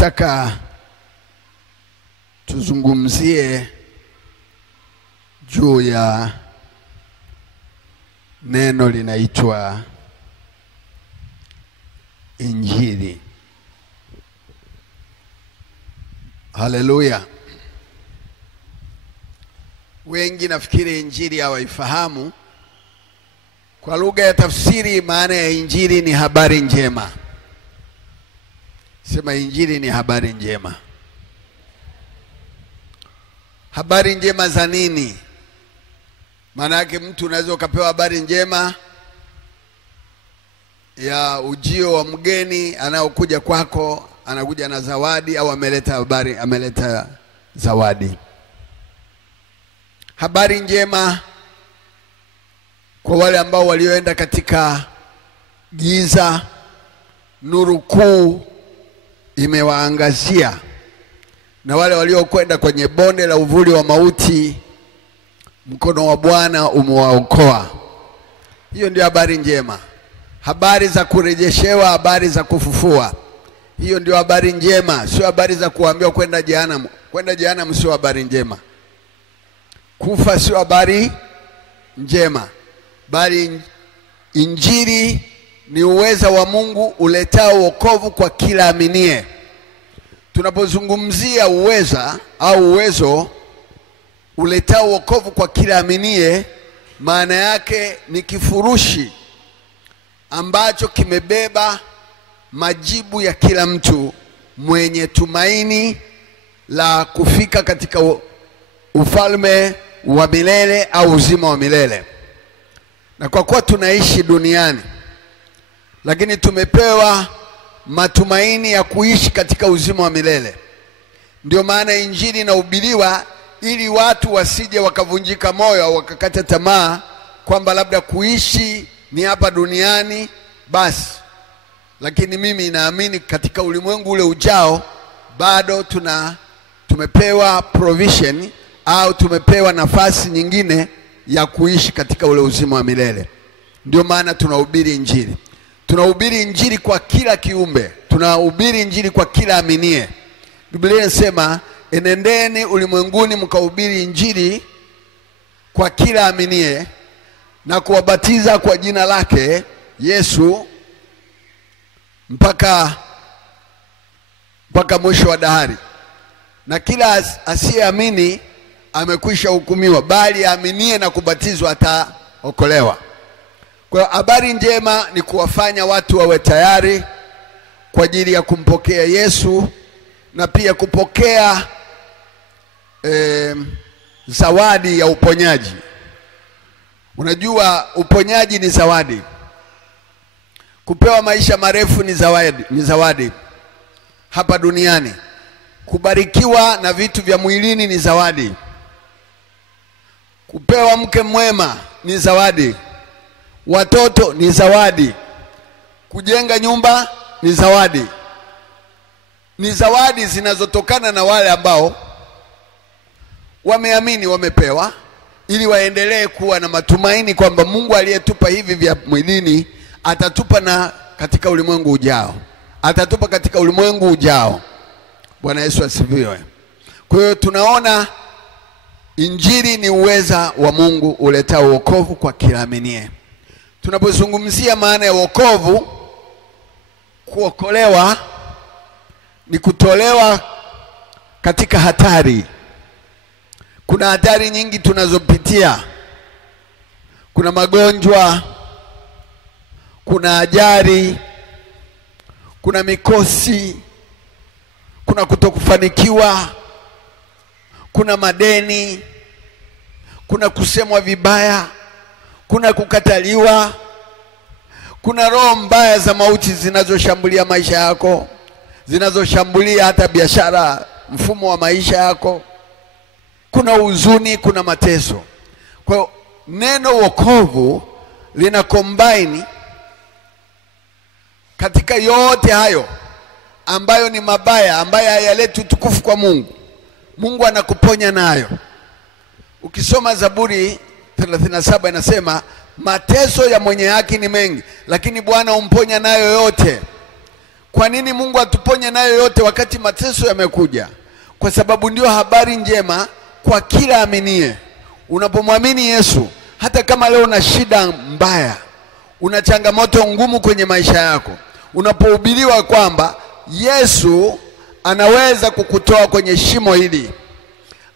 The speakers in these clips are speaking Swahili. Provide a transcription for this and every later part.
Nataka tuzungumzie juu ya neno linaitwa Injili. Haleluya. Wengi nafikiri Injili hawaifahamu. Kwa lugha ya tafsiri, maana ya Injili ni habari njema. Sema Injili ni habari njema. Habari njema za nini? Maana yake mtu unaweza ukapewa habari njema ya ujio wa mgeni anaokuja kwako, anakuja na zawadi au ameleta zawadi. Habari njema kwa wale ambao walioenda katika giza, nuru kuu imewaangazia, na wale waliokwenda kwenye bonde la uvuli wa mauti, mkono wa Bwana umewaokoa. Hiyo ndio habari njema. Habari za kurejeshewa, habari za kufufua. Hiyo ndio habari njema, sio habari za kuambiwa kwenda jehanamu. Kwenda jehanamu sio habari njema. Kufa sio habari njema. Bali Injili ni uweza wa Mungu uletao wokovu kwa kila aminie. Tunapozungumzia uweza au uwezo uletao wokovu kwa kila aminie, maana yake ni kifurushi ambacho kimebeba majibu ya kila mtu mwenye tumaini la kufika katika ufalme wa milele au uzima wa milele. Na kwa kuwa tunaishi duniani, lakini tumepewa matumaini ya kuishi katika uzima wa milele, ndio maana Injili inahubiriwa ili watu wasije wakavunjika moyo au wakakata tamaa kwamba labda kuishi ni hapa duniani basi. Lakini mimi naamini katika ulimwengu ule ujao bado tumepewa provision au tumepewa nafasi nyingine ya kuishi katika ule uzima wa milele. Ndio maana tunahubiri Injili. Tunahubiri Injili kwa kila kiumbe. Tunahubiri Injili kwa kila aminie. Biblia inasema, enendeni ulimwenguni mkahubiri Injili kwa kila aminie na kuwabatiza kwa jina lake Yesu mpaka mwisho wa dahari. Na kila asiyeamini amekwisha hukumiwa, bali aminie na kubatizwa ataokolewa. Kwa habari njema ni kuwafanya watu wawe tayari kwa ajili ya kumpokea Yesu na pia kupokea zawadi ya uponyaji. Unajua uponyaji ni zawadi. Kupewa maisha marefu ni zawadi hapa duniani. Kubarikiwa na vitu vya mwilini ni zawadi. Kupewa mke mwema ni zawadi. Watoto ni zawadi. Kujenga nyumba ni zawadi. Ni zawadi zinazotokana na wale ambao wameamini, wamepewa, ili waendelee kuwa na matumaini kwamba Mungu aliyetupa hivi vya mwilini atatupa na katika ulimwengu ujao. Atatupa katika ulimwengu ujao. Bwana Yesu asifiwe. Kwa hiyo tunaona Injili ni uweza wa Mungu uletao wokovu kwa kila aminie. Tunapozungumzia maana ya wokovu, kuokolewa ni kutolewa katika hatari. Kuna hatari nyingi tunazopitia. Kuna magonjwa, kuna ajali, kuna mikosi, kuna kutokufanikiwa, kuna madeni, kuna kusemwa vibaya, kuna kukataliwa, kuna roho mbaya za mauti zinazoshambulia maisha yako, zinazoshambulia hata biashara, mfumo wa maisha yako. Kuna huzuni, kuna mateso. Kwa hiyo neno wokovu lina combine katika yote hayo ambayo ni mabaya, ambayo hayaleti utukufu kwa Mungu. Mungu anakuponya nayo. Ukisoma Zaburi 37 inasema, mateso ya mwenye haki ni mengi, lakini Bwana humponya nayo yote. Kwa nini Mungu atuponye nayo yote wakati mateso yamekuja? Kwa sababu ndio habari njema kwa kila aminie. Unapomwamini Yesu, hata kama leo una shida mbaya, una changamoto ngumu kwenye maisha yako, unapohubiriwa kwamba Yesu anaweza kukutoa kwenye shimo hili,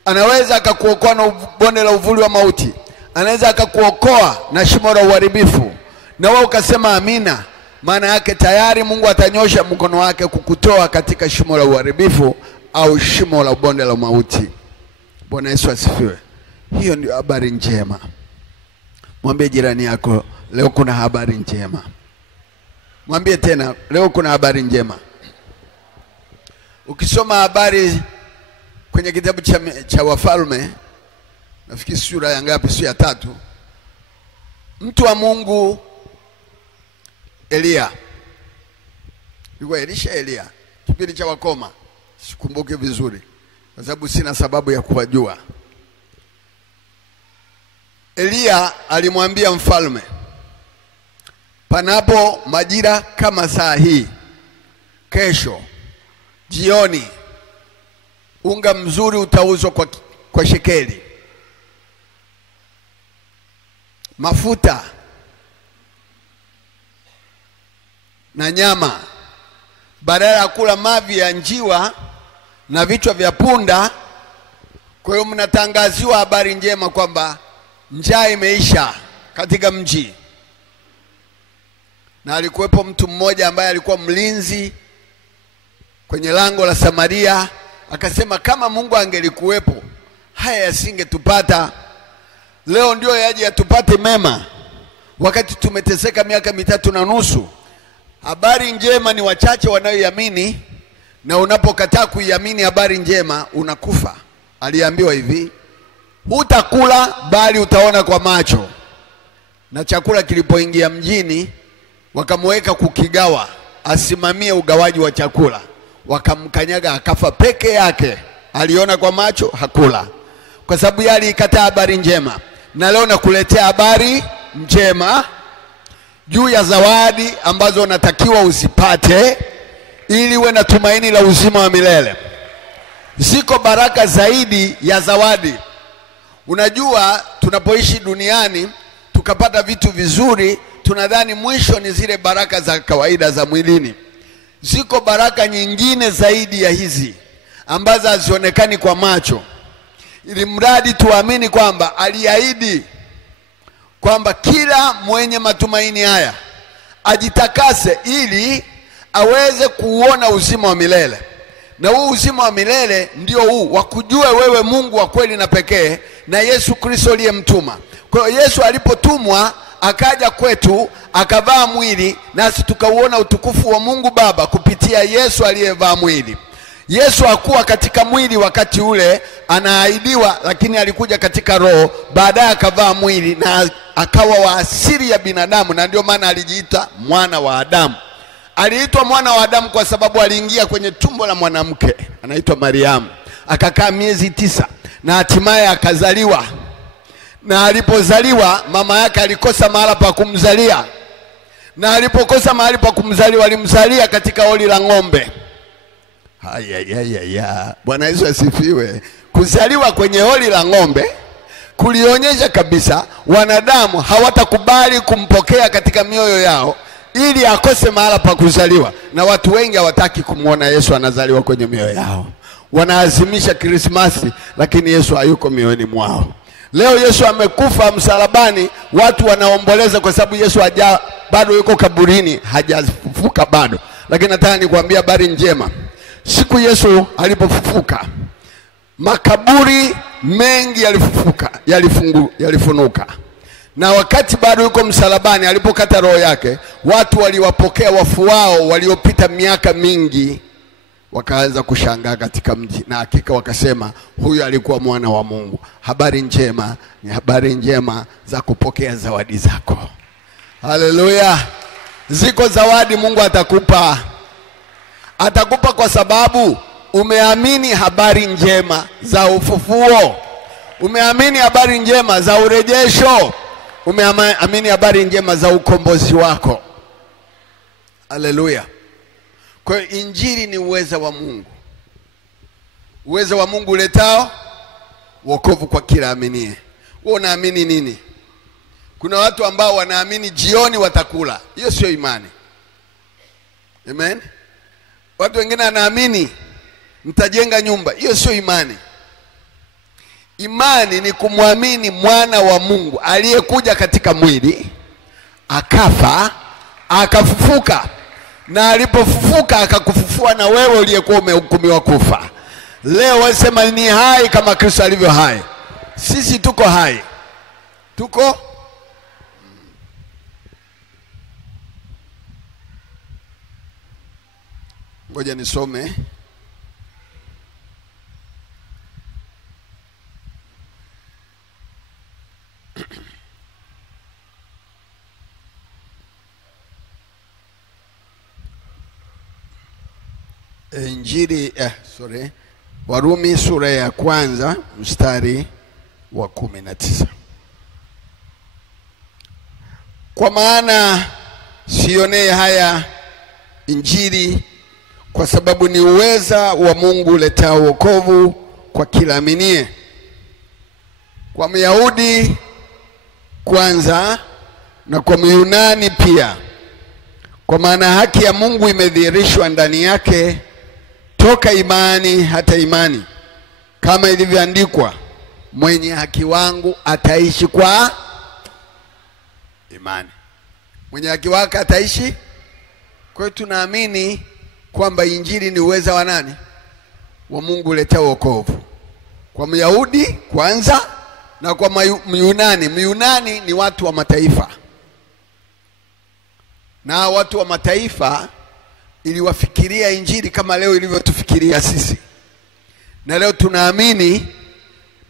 anaweza akakuokoa na bonde la uvuli wa mauti, anaweza akakuokoa na shimo la uharibifu, na wewe ukasema amina, maana yake tayari Mungu atanyosha mkono wake kukutoa katika shimo la uharibifu au shimo la bonde la mauti. Bwana Yesu asifiwe. Hiyo ndio habari njema. Mwambie jirani yako, leo kuna habari njema. Mwambie tena, leo kuna habari njema. Ukisoma habari kwenye kitabu cha Wafalme, nafikiri sura ya ngapi, sura ya 3, mtu wa Mungu Elia, yuko Elia, kipindi cha wakoma, sikumbuke vizuri kwa sababu sina sababu ya kuwajua. Elia alimwambia mfalme, panapo majira kama saa hii, kesho jioni, unga mzuri utauzwa kwa shekeli, mafuta na nyama, badala ya kula mavi ya njiwa na vichwa vya punda. Kwa hiyo mnatangaziwa habari njema kwamba njaa imeisha katika mji. Na alikuwepo mtu mmoja ambaye alikuwa mlinzi kwenye lango la Samaria, akasema kama Mungu angelikuwepo haya yasingetupata. Leo ndio yaje yatupate mema wakati tumeteseka miaka 3.5. Habari njema ni wachache wanaoiamini, na unapokataa kuiamini habari njema unakufa. Aliambiwa hivi, hutakula bali utaona kwa macho. Na chakula kilipoingia mjini, wakamweka kukigawa asimamie ugawaji wa chakula, wakamkanyaga akafa peke yake. Aliona kwa macho, hakula, kwa sababu yali ikataa habari njema. Na leo nakuletea habari njema juu ya zawadi ambazo unatakiwa uzipate ili uwe na tumaini la uzima wa milele. Ziko baraka zaidi ya zawadi. Unajua, tunapoishi duniani tukapata vitu vizuri, tunadhani mwisho ni zile baraka za kawaida za mwilini. Ziko baraka nyingine zaidi ya hizi ambazo hazionekani kwa macho, ili mradi tuamini kwamba aliahidi kwamba kila mwenye matumaini haya ajitakase ili aweze kuona uzima wa milele. Na huu uzima wa milele ndio huu wa kujua wewe Mungu wa kweli na pekee, na Yesu Kristo aliyemtuma. Kwa hiyo Yesu alipotumwa akaja kwetu, akavaa mwili, nasi tukauona utukufu wa Mungu Baba kupitia Yesu aliyevaa mwili. Yesu hakuwa katika mwili wakati ule anaahidiwa, lakini alikuja katika roho, baadaye akavaa mwili na akawa wa asili ya binadamu, na ndio maana alijiita mwana wa Adamu. Aliitwa mwana wa Adamu kwa sababu aliingia kwenye tumbo la mwanamke anaitwa Mariamu, akakaa miezi 9 na hatimaye akazaliwa. Na alipozaliwa mama yake alikosa mahali pa kumzalia, na alipokosa mahali pa kumzalia alimzalia katika holi la ng'ombe. Bwana Yesu asifiwe. Kuzaliwa kwenye holi la ng'ombe kulionyesha kabisa wanadamu hawatakubali kumpokea katika mioyo yao ili akose mahala pa kuzaliwa. Na watu wengi hawataki kumuona Yesu anazaliwa kwenye mioyo yao. Wanaazimisha Krismasi lakini Yesu hayuko mioyoni mwao. Leo Yesu amekufa msalabani, watu wanaomboleza kwa sababu Yesu bado yuko kaburini, hajafufuka bado. Lakini nataka nikwambia habari njema. Siku Yesu alipofufuka, makaburi mengi yalifunuka. Na wakati bado yuko msalabani, alipokata roho yake, watu waliwapokea wafu wao waliopita miaka mingi, wakaanza kushangaa katika mji, na hakika wakasema huyu alikuwa mwana wa Mungu. Habari njema ni habari njema za kupokea zawadi zako. Haleluya. Ziko zawadi Mungu atakupa. Atakupa kwa sababu umeamini habari njema za ufufuo. Umeamini habari njema za urejesho. Umeamini habari njema za ukombozi wako. Haleluya. Kwa hiyo injili ni uweza wa Mungu. Uweza wa Mungu uletao wokovu kwa kila aminie. Wewe unaamini nini? Kuna watu ambao wanaamini jioni watakula. Hiyo sio imani. Amen. Watu wengine wanaamini mtajenga nyumba. Hiyo sio imani. Imani ni kumwamini mwana wa Mungu aliyekuja katika mwili, akafa, akafufuka, na alipofufuka akakufufua na wewe uliyekuwa umehukumiwa kufa. Leo wasema ni hai kama Kristo alivyo hai. Sisi tuko hai. Tuko ngoja nisome. Injili Warumi sura ya kwanza mstari wa 19. Kwa maana sionee haya injili, kwa sababu ni uweza wa Mungu uletao wokovu kwa kila aminie, kwa Myahudi kwanza na kwa Myunani pia. Kwa maana haki ya Mungu imedhihirishwa ndani yake toka imani hata imani, kama ilivyoandikwa, mwenye haki wangu ataishi kwa imani. Mwenye haki wake ataishi. Kwa hiyo tunaamini kwamba injili ni uweza wa nani? Wa Mungu uletao wokovu kwa Myahudi kwanza na kwa Myunani. Myunani ni watu wa mataifa, na watu wa mataifa iliwafikiria injili kama leo ilivyotufikiria sisi. Na leo tunaamini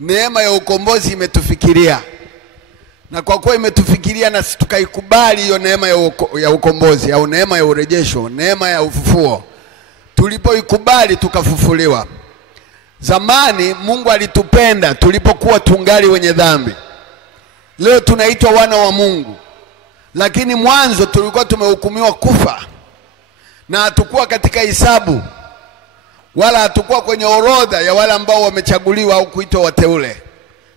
neema ya ukombozi imetufikiria, na kwa kuwa imetufikiria na sisi tukaikubali hiyo neema ya ukombozi au neema ya urejesho, neema ya ufufuo, tulipoikubali tukafufuliwa. Zamani Mungu alitupenda tulipokuwa tungali wenye dhambi. Leo tunaitwa wana wa Mungu, lakini mwanzo tulikuwa tumehukumiwa kufa, na hatukuwa katika hisabu, wala hatukuwa kwenye orodha ya wale ambao wamechaguliwa au kuitwa wateule.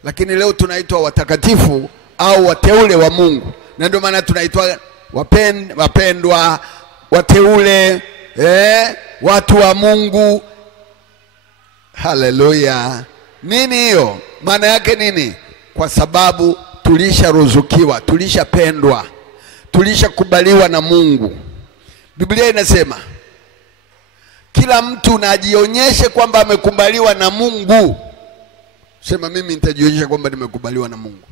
Lakini leo tunaitwa watakatifu au wateule wa Mungu, na ndio maana tunaitwa wapendwa, wateule, watu wa Mungu. Haleluya. Nini hiyo? Maana yake nini? Kwa sababu tulisharuzukiwa, tulishapendwa, tulishakubaliwa na Mungu. Biblia inasema kila mtu na ajionyeshe kwamba amekubaliwa na Mungu. Sema mimi nitajionyesha kwamba nimekubaliwa na Mungu.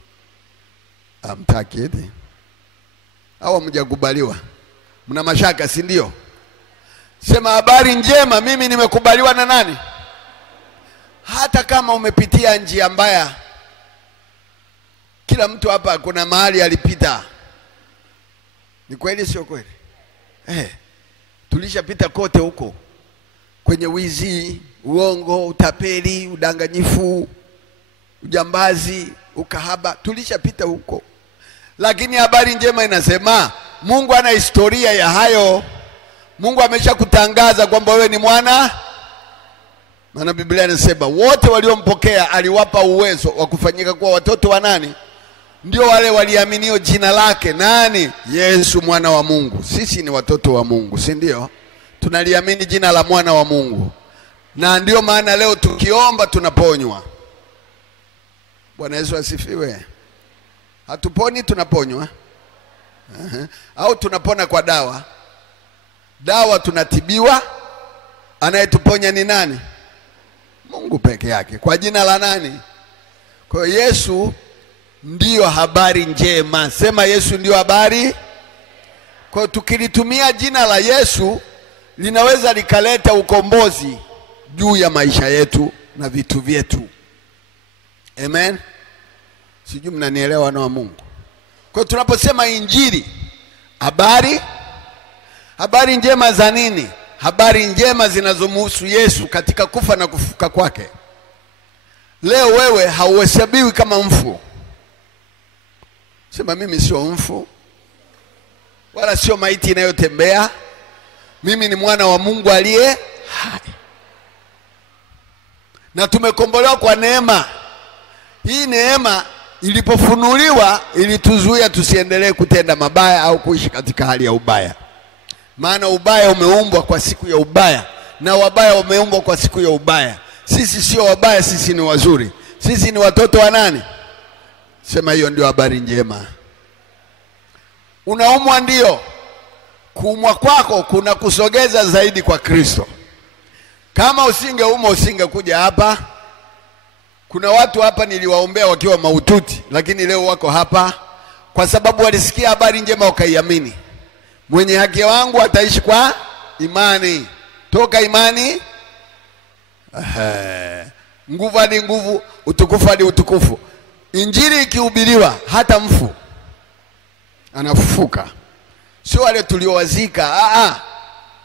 Amtaki eti? Au mjakubaliwa? Mna mashaka, si ndio? Sema habari njema, mimi nimekubaliwa na nani? Hata kama umepitia njia mbaya. Kila mtu hapa kuna mahali alipita. Ni kweli sio kweli? Tulishapita kote huko. Kwenye wizi, uongo, utapeli, udanganyifu, ujambazi, ukahaba, tulishapita huko. Lakini habari njema inasema Mungu ana historia ya hayo. Mungu ameshakutangaza kwamba wewe ni mwana. Maana Biblia inasema wote waliompokea aliwapa uwezo wa kufanyika kuwa watoto wa nani? Ndio wale waliaminio jina lake. Nani? Yesu mwana wa Mungu. Sisi ni watoto wa Mungu, si ndio? Tunaliamini jina la mwana wa Mungu, na ndio maana leo tukiomba tunaponywa. Bwana Yesu asifiwe. Hatuponi, tunaponywa. Au tunapona kwa dawa. Dawa tunatibiwa. Anayetuponya ni nani? Mungu peke yake. Kwa jina la nani? Kwa Yesu ndiyo habari njema. Sema Yesu ndiyo habari. Kwa tukilitumia jina la Yesu linaweza likaleta ukombozi juu ya maisha yetu na vitu vyetu. Amen. Sijui mnanielewa na wa Mungu. Kwa tunaposema injili, habari njema za nini? Habari njema zinazomhusu Yesu katika kufa na kufufuka kwake. Leo wewe hauhesabiwi kama mfu. Sema mimi sio mfu, wala sio maiti inayotembea. mimi ni mwana wa Mungu aliye hai. Na tumekombolewa kwa neema. Hii neema ilipofunuliwa ilituzuia tusiendelee kutenda mabaya au kuishi katika hali ya ubaya. Maana ubaya umeumbwa kwa siku ya ubaya, na wabaya umeumbwa kwa siku ya ubaya. Sisi sio wabaya, sisi ni wazuri. Sisi ni watoto wa nani? Sema hiyo ndio habari njema. Unaumwa ndio. Kuumwa kwako kuna kusogeza zaidi kwa Kristo. Kama usingeumwa usingekuja hapa. Kuna watu hapa niliwaombea wakiwa mahututi, lakini leo wako hapa kwa sababu walisikia habari njema wakaiamini. Mwenye haki wangu ataishi kwa imani. Toka imani nguvu hadi nguvu, utukufu hadi utukufu. Injili ikihubiriwa hata mfu anafufuka. Sio wale tuliowazika,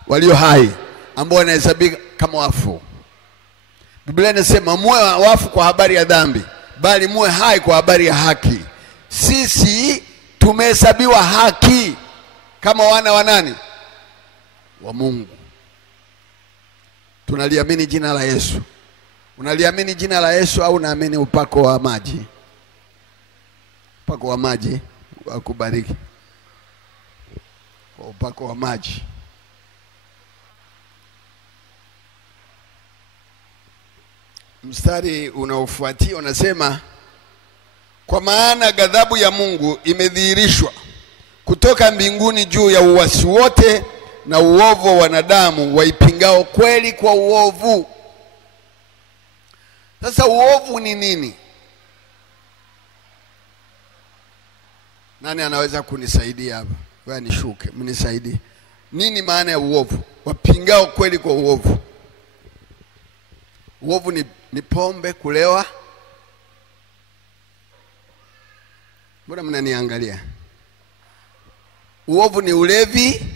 walio hai ambao wanahesabika kama wafu. Biblia inasema muwe wafu kwa habari ya dhambi, bali muwe hai kwa habari ya haki. Sisi tumehesabiwa haki kama wana wa nani? Wa Mungu. Tunaliamini jina la Yesu. Unaliamini jina la Yesu au unaamini upako wa maji? Upako wa maji akubariki. Kwa upako wa maji. Mstari unaofuatia unasema, kwa maana ghadhabu ya Mungu imedhihirishwa kutoka mbinguni juu ya uasi wote na uovu wa wanadamu waipingao kweli kwa uovu. Sasa uovu ni nini? Nani anaweza kunisaidia hapa? Wewe nishuke, mnisaidie. Nini maana ya uovu? Wapingao kweli kwa uovu. Uovu ni pombe, kulewa. Mbona mnaniangalia? Uovu ni ulevi,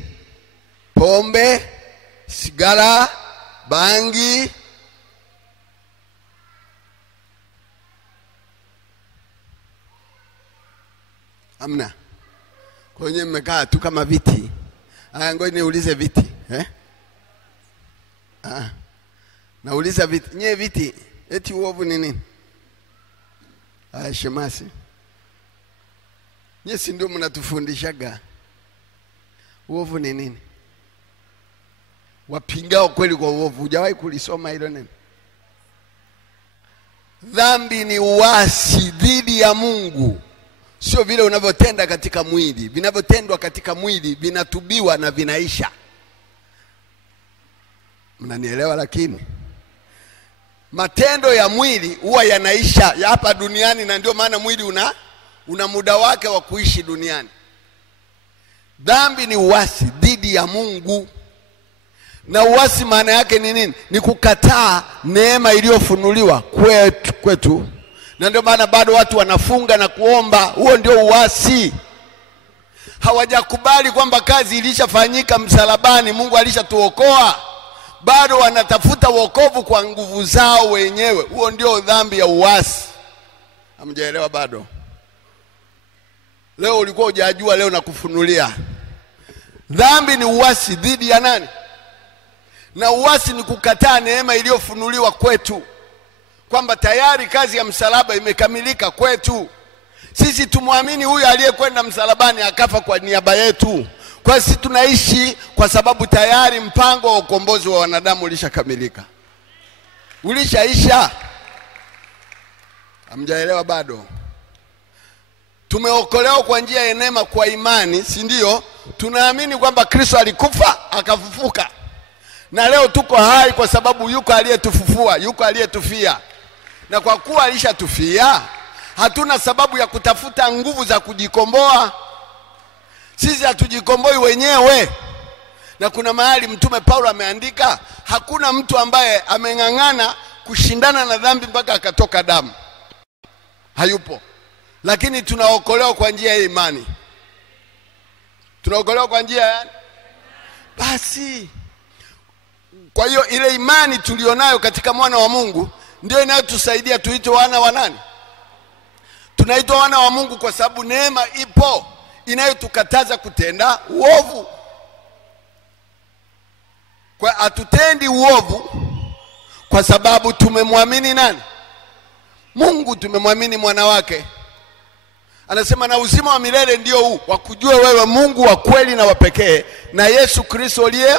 pombe, sigara, bangi. Amna. Kwa hiyo mmekaa tu kama viti. Ngoja niulize viti, nauliza viti. Nye viti, eti uovu ni nini? Shemasi. Nye si ndio mnatufundishaga. Uovu ni nini? Wapingao kweli kwa uovu. Hujawahi kulisoma hilo neno? Dhambi ni uasi dhidi ya Mungu. Sio vile unavyotenda katika mwili. Vinavyotendwa katika mwili vinatubiwa na vinaisha. Mnanielewa? Lakini matendo ya mwili huwa yanaisha ya hapa duniani, na ndio maana mwili una muda wake wa kuishi duniani. Dhambi ni uasi dhidi ya Mungu. Na uasi maana yake ni nini? Ni kukataa neema iliyofunuliwa kwetu. Na ndio maana bado watu wanafunga na kuomba. Huo ndio uasi. Hawajakubali kwamba kazi ilishafanyika msalabani, Mungu alishatuokoa. Bado wanatafuta wokovu kwa nguvu zao wenyewe. Huo ndio dhambi ya uasi. Hamjaelewa bado? Leo ulikuwa hujajua, leo nakufunulia. Dhambi ni uasi dhidi ya nani? Na uasi ni kukataa neema iliyofunuliwa kwetu, kwamba tayari kazi ya msalaba imekamilika kwetu. Sisi tumwamini huyu aliyekwenda msalabani akafa kwa niaba yetu. Kwa sisi tunaishi kwa sababu tayari mpango wa ukombozi wa wanadamu ulishakamilika. Ulishaisha. Hamjaelewa bado? Tumeokolewa kwa njia ya neema kwa imani, si ndio? Tunaamini kwamba Kristo alikufa akafufuka. Na leo tuko hai kwa sababu yuko aliyetufufua, yuko aliyetufia. Na kwa kuwa alishatufia, hatuna sababu ya kutafuta nguvu za kujikomboa. Sisi hatujikomboi wenyewe. Na kuna mahali Mtume Paulo ameandika, hakuna mtu ambaye ameng'ang'ana kushindana na dhambi mpaka akatoka damu. Hayupo. Lakini tunaokolewa kwa njia ya imani. Tunaokolewa kwa njia ya basi. Kwa hiyo ile imani tulionayo katika mwana wa Mungu ndio inayotusaidia tuitwe wana wa nani? Tunaitwa wana wa Mungu kwa sababu neema ipo inayotukataza kutenda uovu. Kwa hatutendi uovu kwa sababu tumemwamini nani? Mungu. Tumemwamini mwana wake. Anasema na uzima wa milele ndio huu, wakujue wewe Mungu wa kweli na wa pekee, na Yesu Kristo aliye.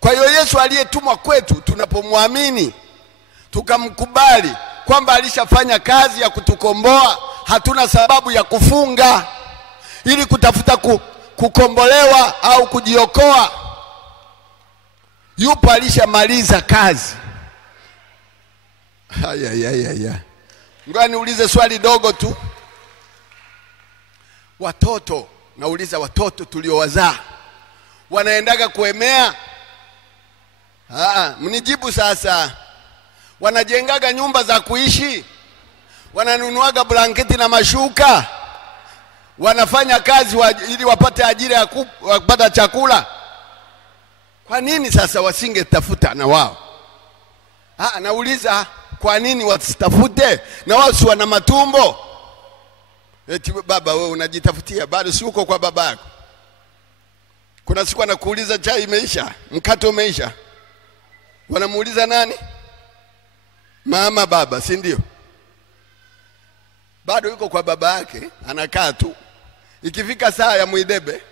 Kwa hiyo Yesu aliyetumwa kwetu, tunapomwamini tukamkubali kwamba alishafanya kazi ya kutukomboa, hatuna sababu ya kufunga ili kutafuta kukombolewa au kujiokoa. Yupo alishamaliza kazi. Ngoja niulize swali dogo tu. Watoto, nauliza watoto tuliowazaa wanaendaga kuemea? Mnijibu sasa. Wanajengaga nyumba za kuishi? Wananunuaga blanketi na mashuka? Wanafanya kazi ili wapate ajira ya kupata chakula? Kwa nini sasa wasingetafuta na wao? Nauliza, kwa nini wasitafute na wao? Si wana matumbo? Eti baba wewe unajitafutia, bado si uko kwa baba yako? Kuna siku anakuuliza chai imeisha, mkate umeisha, wanamuuliza nani? Mama, baba, si ndio? Bado yuko kwa baba yake, anakaa tu. Ikifika saa ya muidebe,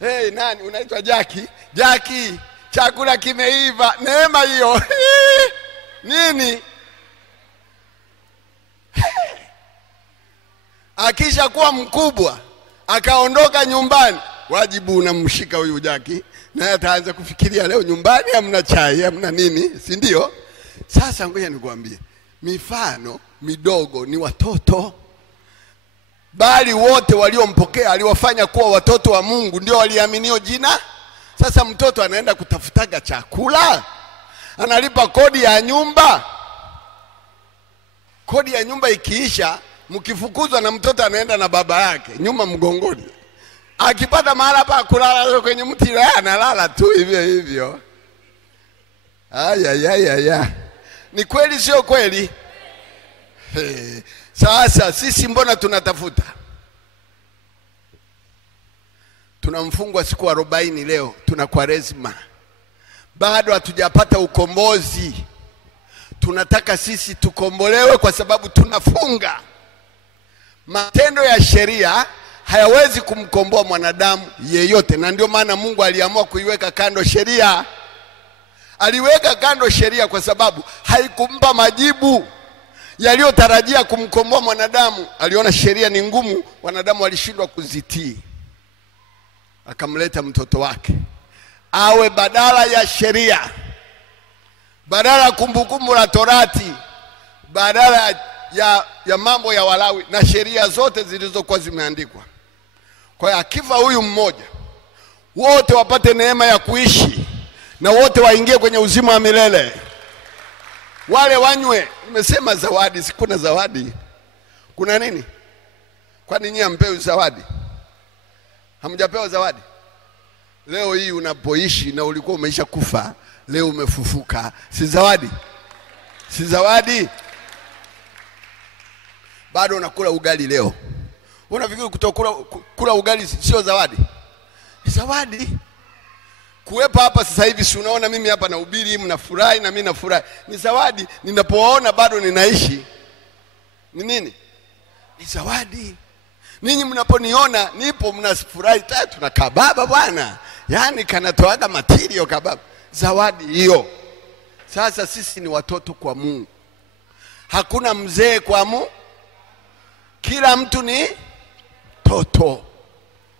hey, nani unaitwa Jackie, chakula kimeiva. Neema hiyo. Nini? Akisha kuwa mkubwa akaondoka nyumbani, wajibu unamshika huyu Jackie, naye ataanza kufikiria leo nyumbani hamna chai, hamna nini, si ndio? Sasa ngoja nikwambie, mifano midogo ni watoto, bali wote waliompokea aliwafanya kuwa watoto wa Mungu, ndio waliaminio jina. Sasa mtoto anaenda kutafutaga chakula, analipa kodi ya nyumba. Kodi ya nyumba ikiisha, mkifukuzwa na mtoto anaenda na baba yake nyuma mgongoni. Akipata mahala pa kulala kwenye mti, analala tu hivyo hivyo. Ni kweli sio kweli? Sasa sisi mbona tunatafuta? Tunamfungwa siku 40 leo, tuna Kwaresma, bado hatujapata ukombozi. Tunataka sisi tukombolewe kwa sababu tunafunga. Matendo ya sheria hayawezi kumkomboa mwanadamu yeyote, na ndio maana Mungu aliamua kuiweka kando sheria. Aliweka kando sheria kwa sababu haikumpa majibu yaliyotarajia kumkomboa mwanadamu. Aliona sheria ni ngumu, wanadamu walishindwa kuzitii. Akamleta mtoto wake awe badala ya sheria, badala ya kumbukumbu la Torati, badala ya mambo ya Walawi na sheria zote zilizokuwa zimeandikwa. Kwa hiyo akifa huyu mmoja, wote wapate neema ya kuishi na wote waingie kwenye uzima wa milele. Wale wanywe, nimesema zawadi, sikuna zawadi. Kuna nini? Kwani nyinyi hampewi zawadi? Hamjapewa zawadi? Leo hii unapoishi na ulikuwa umeisha kufa, leo umefufuka, si zawadi? Si zawadi? Bado unakula ugali leo. Unafikiri kutokula ugali sio zawadi? Ni zawadi. Kuwepo hapa sasa hivi, si unaona mimi hapa nahubiri, mnafurahi na mimi nafurahi. Ni zawadi. Ninapoona bado ninaishi, ni nini? Ni zawadi. Ninyi mnaponiona nipo mnafurahi, tuna kababa bwana, yani kanatoaga material kababa. Zawadi hiyo. Sasa sisi ni watoto kwa Mungu. Hakuna mzee kwa Mungu. Kila mtu ni mtoto.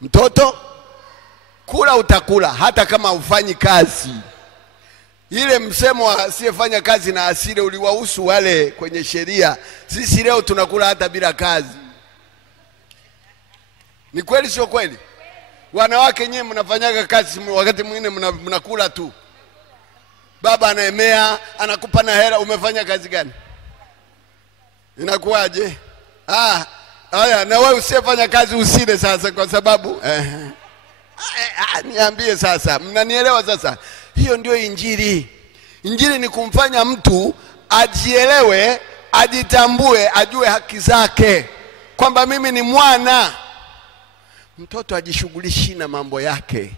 Mtoto, kula utakula hata kama ufanyi kazi. Ile msemo asiyefanya kazi na asile uliwahusu wale kwenye sheria. Sisi leo tunakula hata bila kazi. Ni kweli sio kweli? Wanawake nyinyi mnafanyaga kazi, wakati mwingine mnakula tu. Baba anaemea, anakupa na hela, umefanya kazi gani? Inakuwaje? Haya, na wewe usifanya kazi usile sasa kwa sababu niambie sasa, mnanielewa sasa? Hiyo ndio injili. Injili ni kumfanya mtu ajielewe, ajitambue, ajue haki zake, kwamba mimi ni mwana. Mtoto ajishughulishi na mambo yake,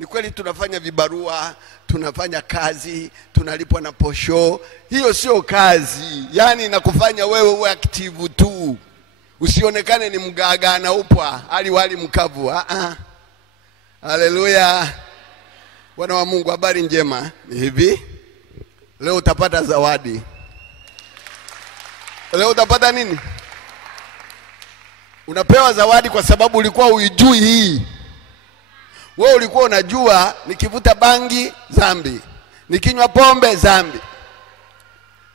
Ni kweli tunafanya vibarua, tunafanya kazi, tunalipwa na posho. Hiyo sio kazi. Yaani inakufanya wewe uwe active tu. Usionekane ni mgaga na upwa, hali wali mkavu. Haleluya. Bwana wa Mungu, habari njema ni hivi. Leo utapata zawadi. Leo utapata nini? Unapewa zawadi kwa sababu ulikuwa uijui hii. Wewe ulikuwa unajua nikivuta bangi dhambi, nikinywa pombe dhambi,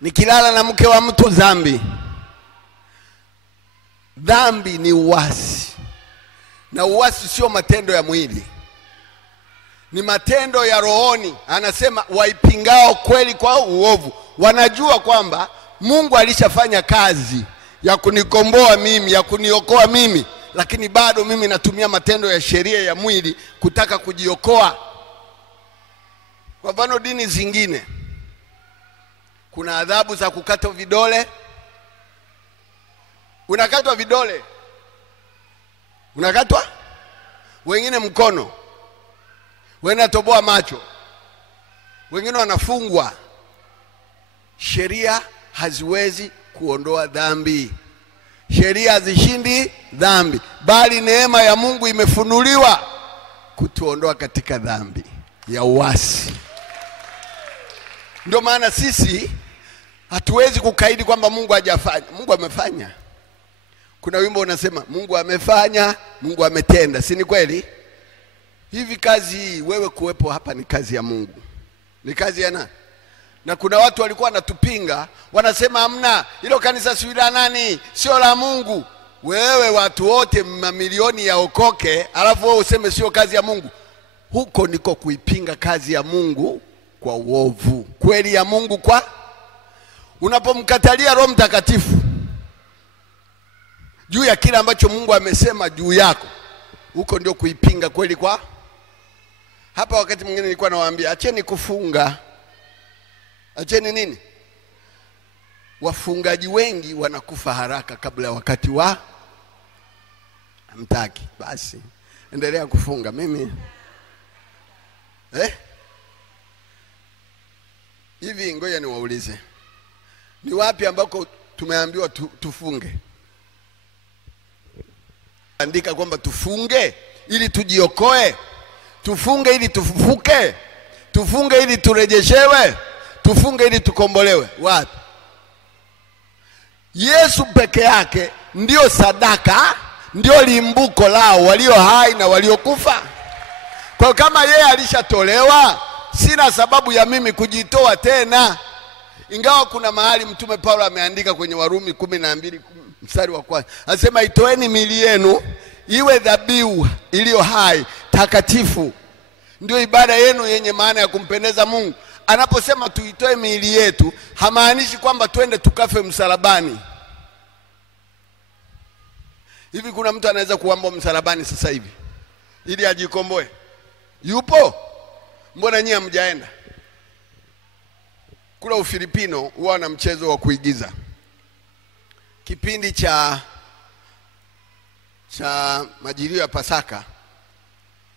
nikilala na mke wa mtu dhambi. Dhambi ni uasi. Na uasi sio matendo ya mwili, ni matendo ya rohoni. Anasema waipingao kweli kwa uovu. Wanajua kwamba Mungu alishafanya kazi ya kunikomboa mimi, ya kuniokoa mimi, lakini bado mimi natumia matendo ya sheria ya mwili kutaka kujiokoa. Kwa mfano dini zingine kuna adhabu za kukata vidole. Unakatwa vidole, unakatwa, wengine mkono, wengine atoboa macho, wengine wanafungwa. Sheria haziwezi kuondoa dhambi. Sheria hazishindi dhambi, bali neema ya Mungu imefunuliwa kutuondoa katika dhambi ya uasi. Ndio maana sisi hatuwezi kukaidi kwamba Mungu hajafanya. Mungu amefanya. Kuna wimbo unasema Mungu amefanya, Mungu ametenda. Si ni kweli? Hivi kazi hii wewe kuwepo hapa ni kazi ya Mungu. Ni kazi ya nani? Na kuna watu walikuwa wanatupinga, wanasema hamna, hilo kanisa si la nani, sio la Mungu. Wewe watu wote mamilioni ya okoke, alafu wewe useme sio kazi ya Mungu. Huko niko kuipinga kazi ya Mungu kwa uovu. Kweli ya Mungu kwa unapomkatalia Roho Mtakatifu juu ya kile ambacho Mungu amesema juu yako, huko ndio kuipinga kweli kwa. Hapa wakati mwingine nilikuwa nawaambia acheni kufunga. Acheni nini? Wafungaji wengi wanakufa haraka kabla ya wakati wa. Hamtaki. Basi endelea kufunga. Mimi hivi ngoja niwaulize, ni wapi ambako tumeambiwa tufunge? Andika kwamba tufunge ili tujiokoe, tufunge ili tufufuke, tufunge ili turejeshewe, tufunge ili tukombolewe. Wapi? Yesu peke yake ndio sadaka, ndio limbuko lao walio hai na waliokufa. Kwa kama yeye alishatolewa, sina sababu ya mimi kujitoa tena. Ingawa kuna mahali Mtume Paulo ameandika kwenye Warumi 12 mstari wa 1, anasema itoeni miili yenu iwe dhabihu iliyo hai, takatifu, ndio ibada yenu yenye maana ya kumpendeza Mungu. Anaposema tuitoe miili yetu, hamaanishi kwamba twende tukafe msalabani. Hivi kuna mtu anaweza kuamba msalabani sasa hivi ili ajikomboe? Yupo? Mbona nyinyi hamjaenda? Kula Ufilipino huwa na mchezo wa kuigiza. Kipindi cha majilio ya Pasaka,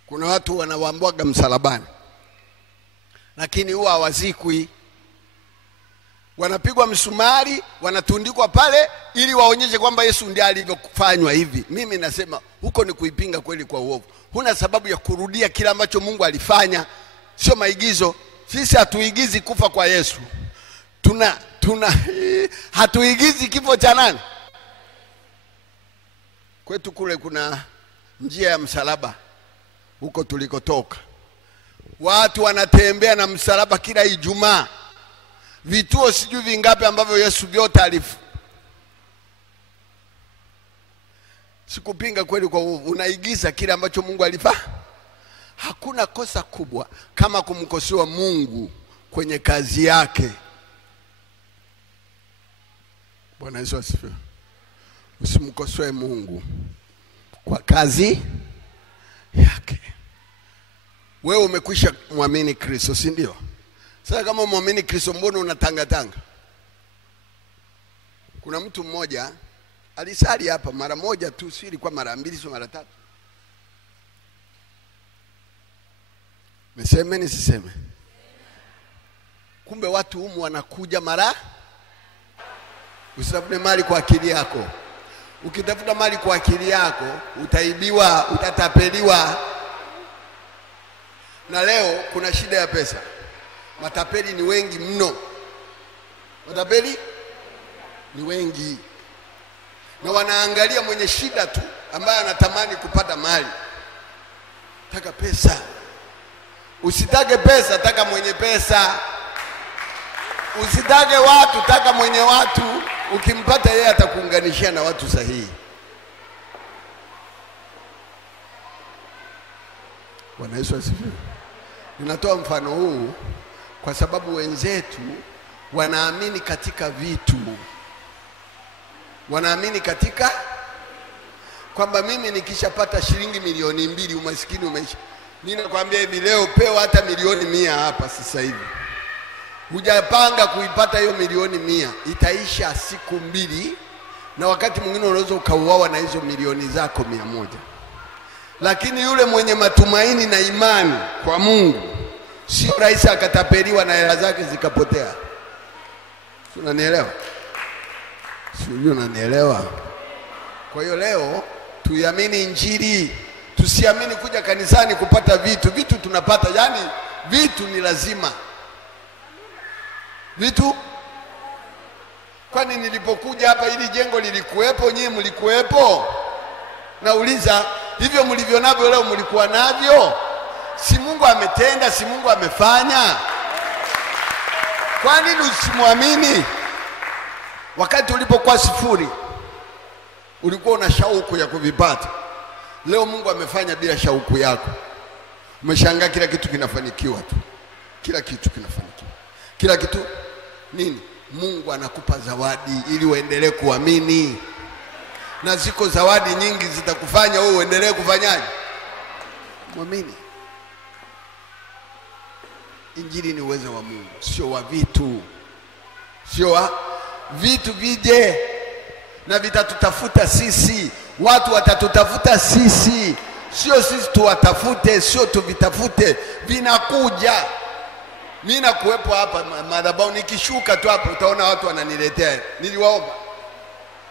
kuna watu wanawambwaga msalabani, lakini huwa hawazikwi. Wanapigwa msumari, wanatundikwa pale ili waonyeshe kwamba Yesu ndiye alivyofanywa hivi. Mimi nasema huko ni kuipinga kweli kwa uovu. Huna sababu ya kurudia kila ambacho Mungu alifanya. Sio maigizo. Sisi hatuigizi kufa kwa Yesu. Hatuigizi kifo cha nani? Kwetu kule kuna njia ya msalaba huko tulikotoka. Watu wanatembea na msalaba kila Ijumaa. Vituo sijui vingapi ambavyo Yesu vyote alifu. Sikupinga kweli kwa uovu. Unaigiza kile ambacho Mungu alifanya. Hakuna kosa kubwa kama kumkosoa Mungu kwenye kazi yake. Bwana Yesu asifiwe. Usimkosoe Mungu kwa kazi yake. Wewe umekwisha muamini Kristo, si ndio? Sasa kama muamini Kristo, mbona unatangatanga? Kuna mtu mmoja alisali hapa mara moja tu, si ilikuwa mara mbili, sio mara tatu. Niseme nisiseme? Kumbe watu humu wanakuja mara. Usitafute mali kwa akili yako. Ukitafuta mali kwa akili yako utaibiwa, utatapeliwa. Na leo kuna shida ya pesa. Matapeli ni wengi mno. Matapeli ni wengi. Na wanaangalia mwenye shida tu ambaye anatamani kupata mali. Taka pesa. Usitake pesa, taka mwenye pesa. Usitake watu, taka mwenye watu. Ukimpata yeye atakuunganishia na watu sahihi. Bwana Yesu asifiwe. Ninatoa mfano huu kwa sababu wenzetu wanaamini katika vitu. Wanaamini katika kwamba mimi nikishapata shilingi milioni 2 umaskini umeisha. Mimi nakwambia hivi leo pewa hata milioni 100 hapa sasa hivi. Hujapanga kuipata hiyo milioni 100, itaisha siku 2, na wakati mwingine unaweza ukauawa na hizo milioni zako 100. Lakini yule mwenye matumaini na imani kwa Mungu sio rahisi akatapeliwa na hela zake zikapotea. Unanielewa? Sio, unanielewa? Kwa hiyo leo tuiamini Injili, tusiamini kuja kanisani kupata vitu. Vitu tunapata, yani vitu ni lazima. Vitu, kwani nilipokuja hapa ili jengo lilikuwepo, nyinyi mlikuwepo? Nauliza, hivyo mlivyo navyo leo mlikuwa navyo? Si Mungu ametenda, si Mungu amefanya? Kwani usimwamini? Wakati ulipokuwa sifuri ulikuwa una shauku ya kuvipata. Leo Mungu amefanya bila shauku yako. Umeshangaa kila kitu kinafanikiwa tu. Kila kitu kinafanikiwa. Kila kitu nini? Mungu anakupa zawadi ili uendelee kuamini. Na ziko zawadi nyingi zitakufanya wewe uendelee kufanyaje? Muamini. Injili ni uwezo wa Mungu, sio wa vitu. Sio wa vitu vije na vitatutafuta sisi. Watu watatutafuta sisi, sio sisi tuwatafute, sio tuvitafute. Vinakuja. Mimi nakuwepo hapa madhabahu, nikishuka tu hapo utaona watu wananiletea. Niliwaomba.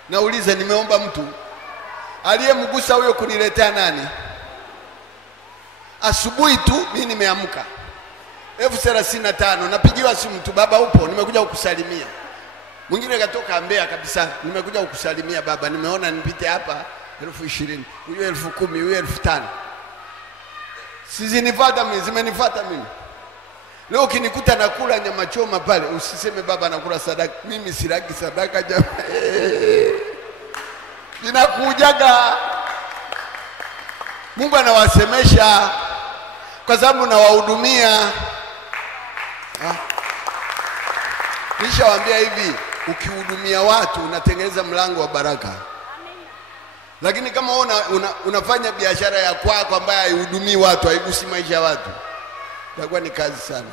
Nauliza, nimeomba mtu? Aliyemgusa huyo kuniletea nani? Asubuhi tu mimi nimeamka 35,000 napigiwa simu tu, baba upo, nimekuja kukusalimia. Mwingine katoka Mbeya kabisa, nimekuja kukusalimia baba, nimeona nipite hapa 20,000, huyo 10,000, huyo 5,000. Sizinifuata mimi, zimenifuata mimi. Leo ukinikuta nakula nyama choma pale, usiseme baba nakula sadaka. Mimi silaki sadaka jamaa. Ninakujaga. Mungu anawasemesha kwa sababu nawahudumia. Nishawaambia hivi, ukihudumia watu unatengeneza mlango wa baraka. Lakini kama unafanya biashara ya kwako ambayo haihudumii watu, haigusi maisha ya watu, itakuwa ni kazi sana.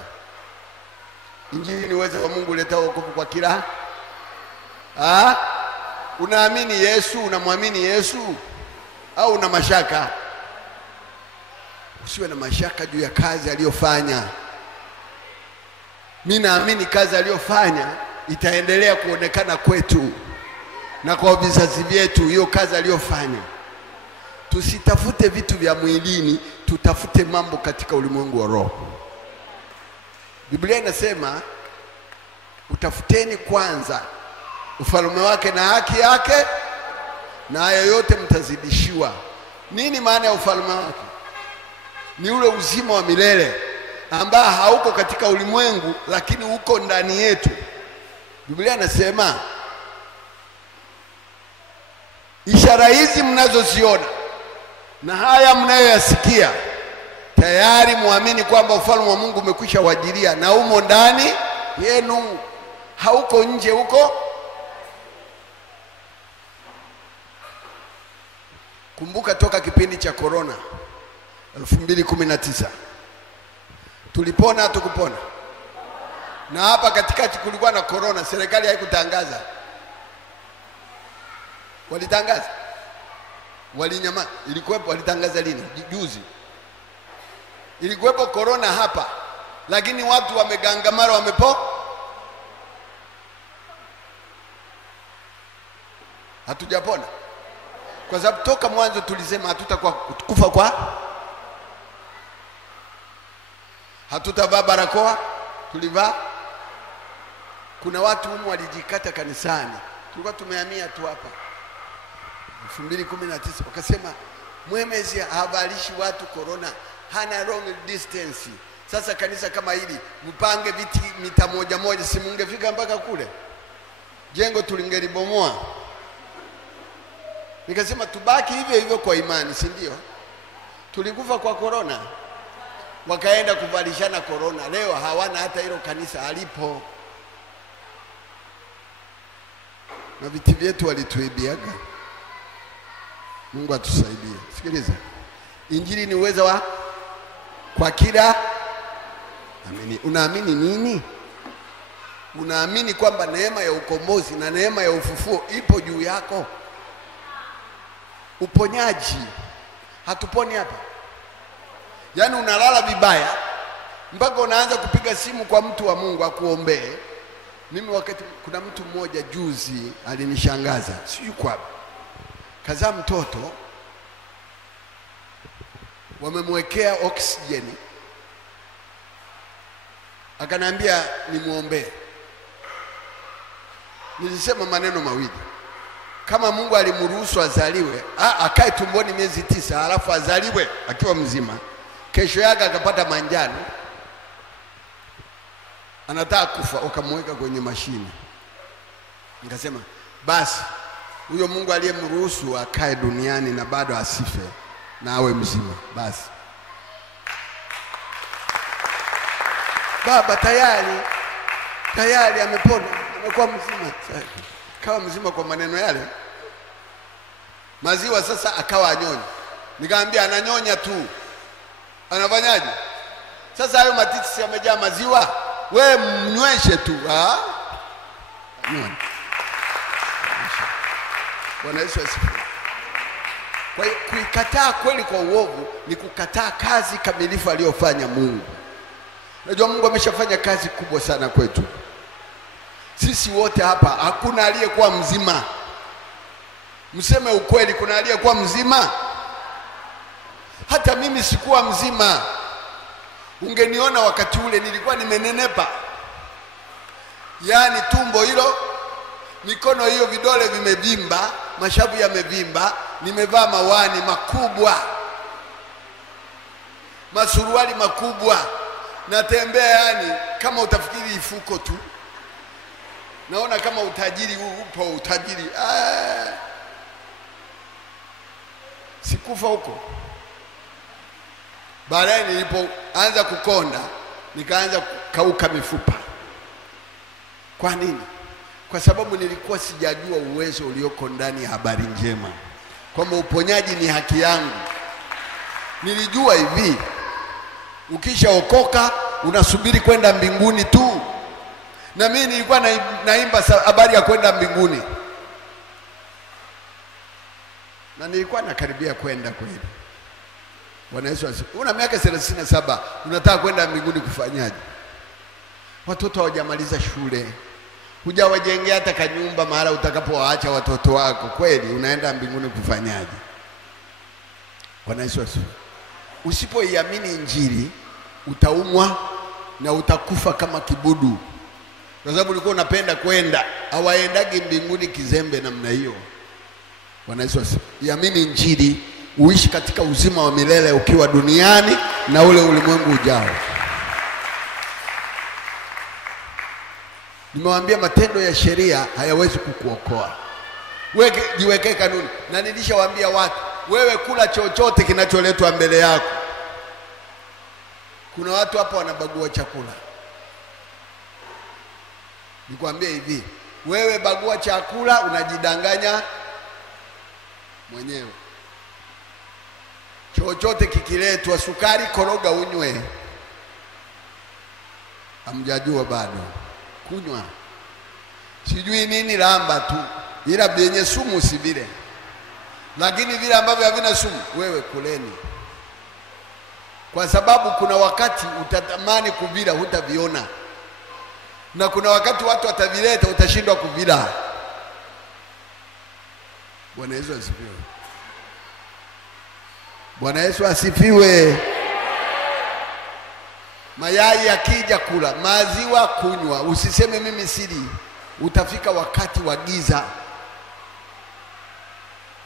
Injili ni uwezo wa Mungu uleta wokovu kwa kila. Unaamini Yesu, unamwamini Yesu au una mashaka? Usiwe na mashaka juu ya kazi aliyofanya. Mimi naamini kazi aliyofanya itaendelea kuonekana kwetu na kwa vizazi vyetu. Hiyo kazi aliyofanya. Tusitafute vitu vya mwilini, tutafute mambo katika ulimwengu wa roho. Biblia inasema utafuteni kwanza ufalme wake na haki yake, na hayo yote mtazidishiwa. Nini maana ya ufalme wake? Ni ule uzima wa milele ambao hauko katika ulimwengu lakini uko ndani yetu. Biblia inasema ishara hizi mnazoziona na haya mnayoyasikia, tayari muamini kwamba ufalme wa Mungu umekwisha wajilia na umo ndani yenu. Hauko nje huko. Kumbuka toka kipindi cha corona 2019 tulipona tukupona. Na hapa katikati kulikuwa na corona, serikali haikutangaza. Walitangaza? Walinyama? Ilikuwepo, walitangaza lini? Juzi. Ilikuwepo corona hapa, lakini watu wamegangamara, hatujapona. Kwa sababu toka mwanzo tulisema hatutakuwa kufa kwa, hatutavaa barakoa, tulivaa. Kuna watu humu walijikata kanisani, tulikuwa tumehamia tu hapa 2019, wakasema Mwemezi havalishi watu corona, hana long distance. Sasa kanisa kama hili mpange viti mita moja moja, si mungefika mpaka kule? Jengo tulingelibomoa. Nikasema tubaki hivyo hivyo kwa imani, si ndio? Tulikufa kwa corona, wakaenda kuvalishana corona. Leo hawana hata hilo kanisa alipo, na viti vyetu walituibiaga. Mungu atusaidie. Sikiliza, injili ni uwezo wa kwa kila amini. Unaamini nini? Unaamini kwamba neema ya ukombozi na neema ya ufufuo ipo juu yako? Uponyaji, hatuponi hapa. Yaani unalala vibaya mpaka unaanza kupiga simu kwa mtu wa Mungu akuombee. Mimi wakati kuna mtu mmoja juzi alinishangaza, sijui kwa kazaa mtoto, wamemwekea oksijeni, akaniambia nimuombee. Nilisema maneno mawili, kama Mungu alimruhusu azaliwe, akae tumboni miezi 9 alafu azaliwe akiwa mzima, kesho yake akapata manjano, anataka kufa, wakamweka kwenye mashine. Nikasema basi huyo Mungu aliyemruhusu akae duniani na bado asife na awe mzima, basi baba tayari amepona, amekuwa mzima. Kawa mzima kwa maneno yale. Maziwa sasa akawa anyonya. Nikamwambia ananyonya tu, anafanyaje? Sasa hayo matiti yamejaa maziwa, we mnyweshe tu. Bwana Yesu asifiwe. Kwa hiyo kuikataa kweli kwa uovu ni kukataa kazi kamilifu aliyofanya Mungu. Unajua Mungu ameshafanya kazi kubwa sana kwetu. Sisi wote hapa hakuna aliyekuwa mzima. Mseme ukweli, kuna aliyekuwa mzima? Hata mimi sikuwa mzima. Ungeniona wakati ule nilikuwa nimenenepa. Yaani tumbo hilo, mikono hiyo, vidole vimevimba, mashavu yamevimba, nimevaa mawani makubwa, masuruali makubwa, natembea yani kama utafikiri ifuko tu. Naona kama utajiri upo, utajiri. Sikufa huko. Baadaye nilipoanza kukonda, nikaanza kukauka mifupa. Kwa nini? Kwa sababu nilikuwa sijajua uwezo ulioko ndani ya habari njema, kwamba uponyaji ni haki yangu. Nilijua hivi, ukishaokoka unasubiri kwenda mbinguni tu. Na mimi nilikuwa naimba habari ya kwenda mbinguni, na nilikuwa nakaribia kwenda kweli. Bwana Yesu asifiwe. Una miaka 37, unataka kwenda mbinguni kufanyaje? Watoto hawajamaliza shule, hujawajengea hata kanyumba mahali utakapowaacha watoto wako. Kweli unaenda mbinguni kufanyaje? Bwana Yesu asifiwe. Usipoiamini injili utaumwa na utakufa kama kibudu, kwa sababu ulikuwa unapenda kwenda. Hawaendagi mbinguni kizembe namna hiyo. Bwana Yesu asifiwe. Iamini injili, uishi katika uzima wa milele ukiwa duniani na ule ulimwengu ujao. Nimewaambia matendo ya sheria hayawezi kukuokoa. Wewe jiwekee kanuni. Na nilishawaambia watu, wewe kula chochote kinacholetwa mbele yako. Kuna watu hapa wanabagua chakula. Nikwambia hivi, wewe bagua chakula, unajidanganya mwenyewe. Chochote kikiletwa, sukari koroga unywe. Hamjajua bado. Kunywa sijui nini, lamba tu, ila vyenye sumu si vile. Lakini vile ambavyo havina sumu wewe kuleni. kwa sababu kuna wakati utatamani kuvila hutaviona, na kuna wakati watu watavileta utashindwa kuvila. Bwana Yesu asifiwe. Bwana Yesu asifiwe. Mayai yakija kula, maziwa kunywa, usiseme mimi sili. Utafika wakati wa giza.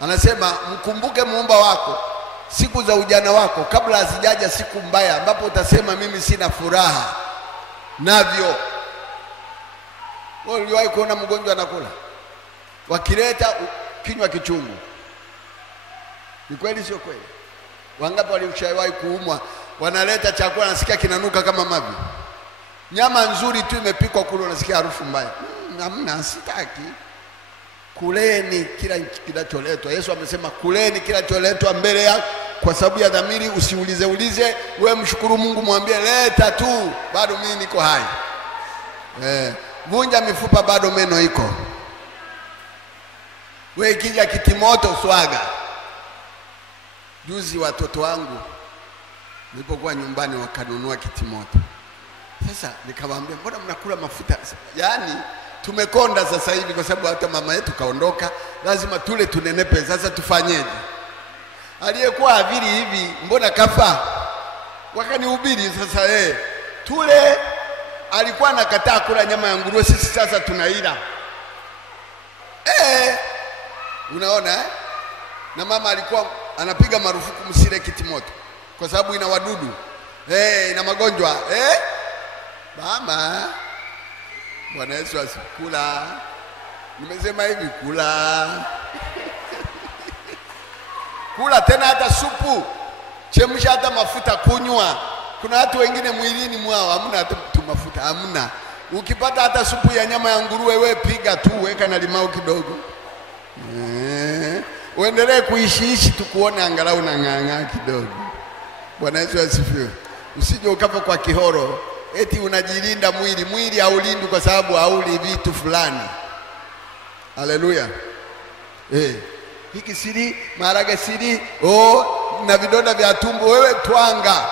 Anasema mkumbuke muumba wako siku za ujana wako, kabla hazijaja siku mbaya ambapo utasema mimi sina furaha navyo. Wewe uliwahi kuona mgonjwa anakula wakileta kinywa kichungu? Ni kweli sio kweli? Wangapi walishawahi kuumwa wanaleta chakula nasikia kinanuka kama mavi? Nyama nzuri tu imepikwa kule unasikia harufu mbaya. Hamna, sitaki. Kuleni kila kinacholetwa. Yesu amesema kuleni kila kinacholetwa mbele yako, kwa sababu ya dhamiri. Usiulize, wewe mshukuru Mungu, mwambie leta tu, bado mimi niko hai. Vunja mifupa, bado meno iko. Wewe kija kitimoto swaga. Juzi watoto wangu nilipokuwa nyumbani wakanunua kitimoto. Sasa nikamwambia mbona mnakula mafuta? Yaani tumekonda sasa hivi kwa sababu hata mama yetu kaondoka, lazima tule tunenepe. Sasa tufanyeje? Aliyekuwa avili hivi mbona kafa? Wakanihubiri sasa tule. Alikuwa anakataa kula nyama ya nguruwe, sisi sasa tunaila. Unaona Na mama alikuwa anapiga marufuku msile kitimoto kwa sababu ina wadudu. Ina magonjwa. Mama, Bwana Yesu asikula. Nimesema hivi kula. Kula tena hata supu. Chemsha hata mafuta kunywa. Kuna watu wengine mwilini mwao hamna hata mafuta, hamna. Ukipata hata supu ya nyama ya nguruwe wewe piga tu, weka na limau kidogo. Uendelee kuishi tukuone angalau na ng'ang'a kidogo. Bwana Yesu asifiwe. Usije ukafa kwa kihoro eti unajilinda mwili. Mwili haulindi kwa sababu hauli vitu fulani. Haleluya. Hiki siri, maharage siri, na vidonda vya tumbo wewe twanga.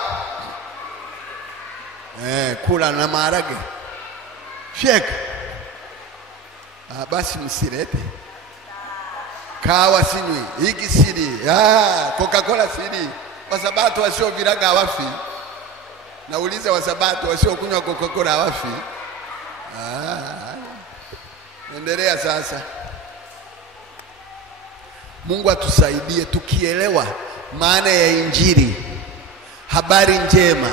Kula na maharage. Shake. Basi msirete. Kawa sinywi, hiki siri, Coca-Cola siri. Wasabato wasio viraga hawafi. Nauliza wasabato wasio kunywa Coca-Cola hawafi. Endelea sasa. Mungu atusaidie tukielewa maana ya Injili, habari njema.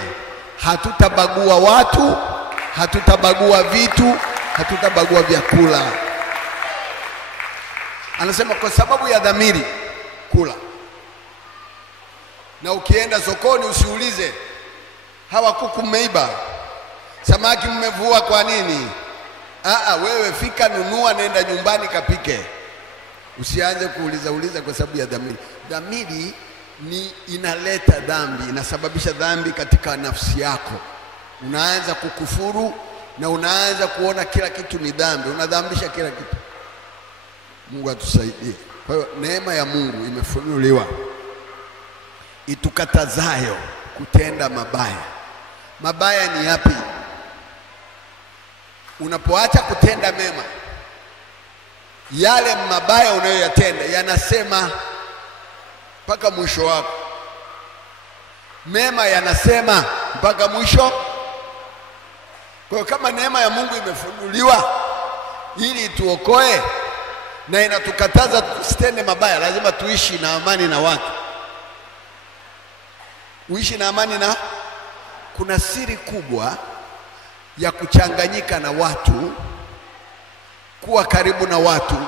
Hatutabagua watu, hatutabagua vitu, hatutabagua vyakula. Anasema kwa sababu ya dhamiri kula. Na ukienda sokoni usiulize hawa kuku mmeiba, samaki mmevua kwa nini? Wewe fika nunua, nenda nyumbani kapike. Usianze kuuliza kwa sababu ya dhamiri. Dhamiri ni inaleta dhambi, inasababisha dhambi katika nafsi yako. Unaanza kukufuru na unaanza kuona kila kitu ni dhambi, unadhambisha kila kitu. Mungu atusaidie. Kwa hiyo neema ya Mungu imefunuliwa itukatazayo kutenda mabaya. Mabaya ni yapi? Unapoacha kutenda mema, yale mabaya unayoyatenda yanasema mpaka mwisho wako. Mema yanasema mpaka mwisho. Kwa hiyo kama neema ya Mungu imefunuliwa ili tuokoe na inatukataza tusitende mabaya, lazima tuishi na amani na watu. Uishi na amani na. Kuna siri kubwa ya kuchanganyika na watu, kuwa karibu na watu,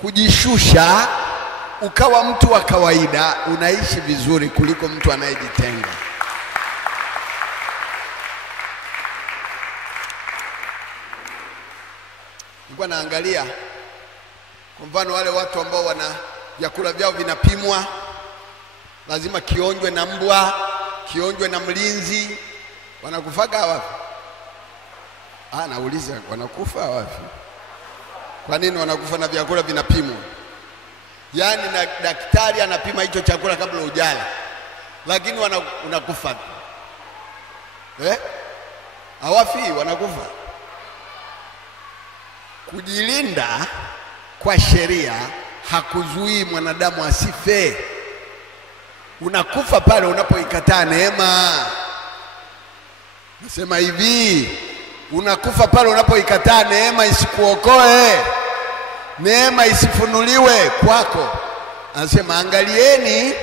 kujishusha, ukawa mtu wa kawaida, unaishi vizuri kuliko mtu anayejitenga. Nilikuwa naangalia kwa mfano wale watu ambao wana vyakula vyao vinapimwa, lazima kionjwe na mbwa, kionjwe na mlinzi, wanakufaga wapi? Nauliza, wanakufa wapi? Kwa nini wanakufa na vyakula vinapimwa? Yaani na daktari anapima hicho chakula kabla hujala. lakini unakufa. Hawafi, wanakufa. Kujilinda kwa sheria hakuzuii mwanadamu asife. Unakufa pale unapoikataa neema. Nasema hivi, unakufa pale unapoikataa neema isikuokoe, neema isifunuliwe kwako. Anasema angalieni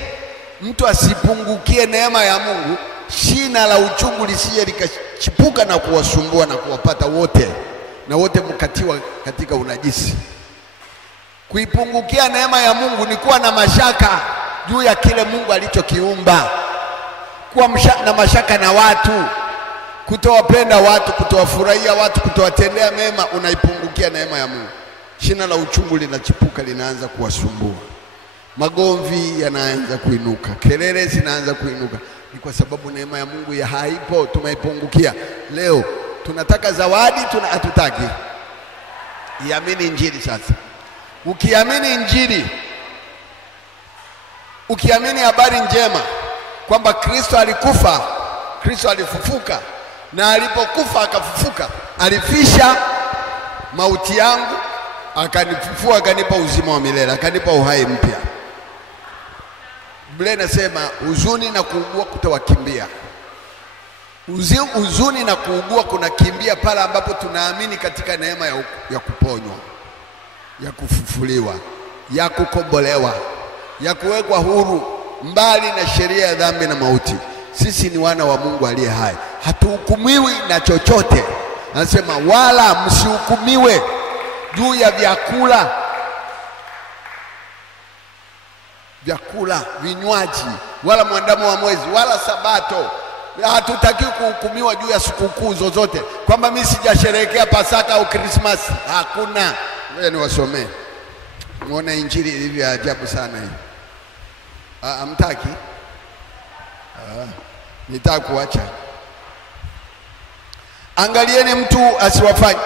mtu asipungukie neema ya Mungu, shina la uchungu lisije likachipuka na kuwasumbua na kuwapata wote, na wote mkatiwa katika unajisi. Kuipungukia neema ya Mungu ni kuwa na mashaka juu ya kile Mungu alichokiumba, kuwa na mashaka na watu, kutowapenda watu, kutowafurahia watu, kutowatendea mema. Unaipungukia neema ya Mungu, shina la uchungu linachipuka, linaanza kuwasumbua, magomvi yanaanza kuinuka, kelele zinaanza kuinuka. Ni kwa sababu neema ya Mungu ya haipo, tumeipungukia. Leo tunataka zawadi, hatutaki. Iamini Injili sasa. Ukiamini Injili, ukiamini habari njema kwamba Kristo alikufa, Kristo alifufuka, na alipokufa akafufuka, alifisha mauti yangu, akanifufua, akanipa uzima wa milele, akanipa uhai mpya. Biblia inasema huzuni na kuugua kutawakimbia. Huzuni na kuugua kunakimbia pale ambapo tunaamini katika neema ya kuponywa, ya kufufuliwa, ya kukombolewa, ya kuwekwa huru mbali na sheria ya dhambi na mauti. Sisi ni wana wa Mungu aliye hai, hatuhukumiwi na chochote. Anasema wala msihukumiwe juu ya vyakula, vinywaji, wala mwandamo wa mwezi, wala Sabato. Hatutaki kuhukumiwa juu ya sikukuu zozote, kwamba mimi sijasherehekea Pasaka au Krismasi. Hakuna. Ngoja niwasomee muone Injili ilivyo ajabu sana hii. Amtaki? Nitaka kuacha. Angalieni mtu asiwafanye,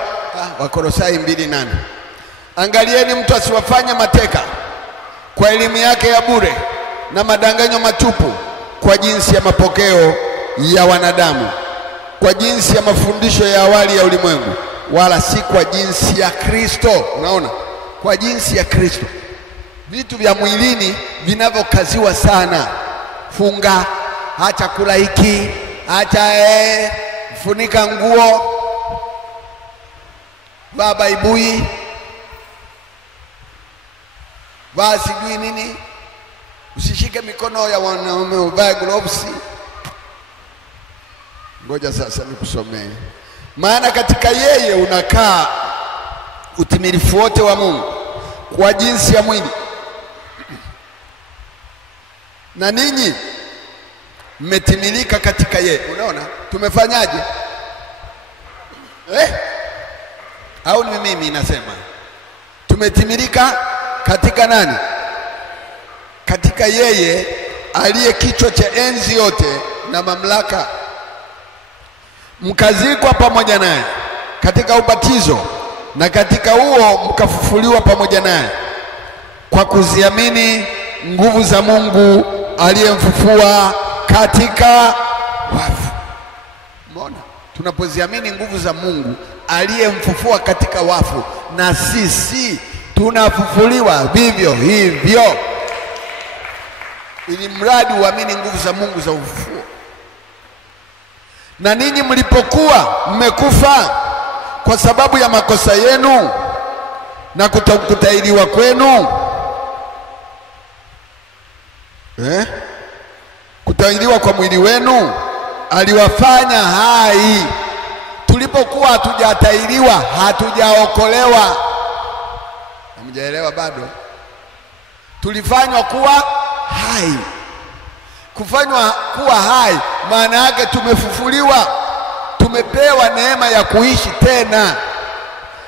Wakolosai 2:8. Angalieni mtu asiwafanye mateka kwa elimu yake ya bure na madanganyo matupu, kwa jinsi ya mapokeo ya wanadamu, kwa jinsi ya mafundisho ya awali ya ulimwengu, wala si kwa jinsi ya Kristo. Unaona, kwa jinsi ya Kristo. Vitu vya mwilini vinavyokaziwa sana. Funga, acha kula hiki, acha funika nguo, vaa baibui, vaa sijui nini, usishike mikono ya wanaume, uvae gloves. Ngoja sasa nikusomee. Maana katika yeye unakaa utimilifu wote wa Mungu kwa jinsi ya mwili, na ninyi mmetimilika katika yeye. Unaona tumefanyaje? Au ni mimi nasema tumetimilika katika nani? Katika yeye aliye kichwa cha enzi yote na mamlaka, mkazikwa pamoja naye katika ubatizo, na katika huo mkafufuliwa pamoja naye kwa kuziamini nguvu za Mungu aliyemfufua katika wafu. Umeona? Tunapoziamini nguvu za Mungu aliyemfufua katika wafu, na sisi tunafufuliwa vivyo hivyo, ili mradi uamini nguvu za Mungu za ufufuo. Na ninyi mlipokuwa mmekufa kwa sababu ya makosa yenu na kutahiriwa kwenu, kutahiriwa kwa mwili wenu, aliwafanya hai. Tulipokuwa hatujatahiriwa, hatujaokolewa. Hamjaelewa bado? Tulifanywa kuwa hai. Kufanywa kuwa hai maana yake tumefufuliwa, tumepewa neema ya kuishi tena.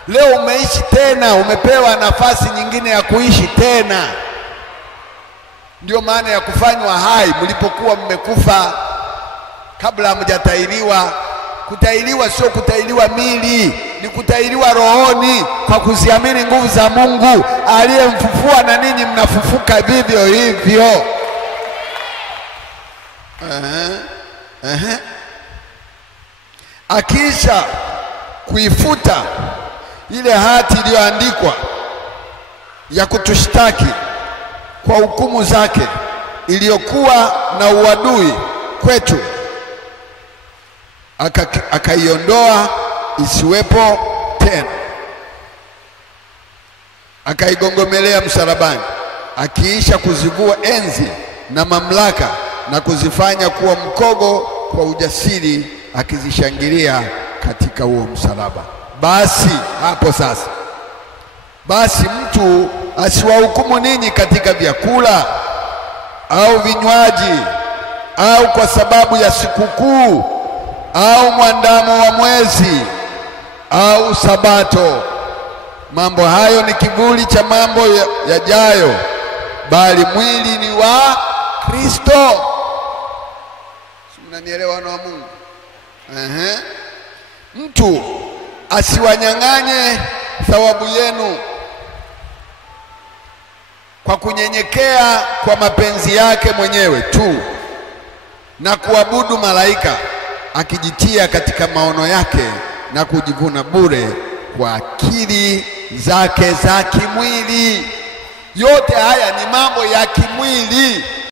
Leo umeishi tena, umepewa nafasi nyingine ya kuishi tena. Ndio maana ya kufanywa hai. Mlipokuwa mmekufa kabla hamjatahiriwa. Kutahiriwa sio kutahiriwa mili, ni kutahiriwa rohoni kwa kuziamini nguvu za Mungu aliyemfufua, na ninyi mnafufuka vivyo hivyo. Akisha kuifuta ile hati iliyoandikwa ya kutushtaki kwa hukumu zake iliyokuwa na uadui kwetu, akaiondoa isiwepo tena, akaigongomelea msalabani, akiisha kuzivua enzi na mamlaka na kuzifanya kuwa mkogo kwa ujasiri, akizishangilia katika huo msalaba. Basi hapo sasa, basi mtu asiwahukumu ninyi katika vyakula au vinywaji au kwa sababu ya sikukuu au mwandamo wa mwezi au Sabato. Mambo hayo ni kivuli cha mambo yajayo, bali mwili ni wa Kristo. Mnanielewa wana wa Mungu? Mtu asiwanyang'anye thawabu yenu kwa kunyenyekea kwa mapenzi yake mwenyewe tu na kuabudu malaika, akijitia katika maono yake na kujivuna bure kwa akili zake za kimwili. Yote haya ni mambo ya kimwili.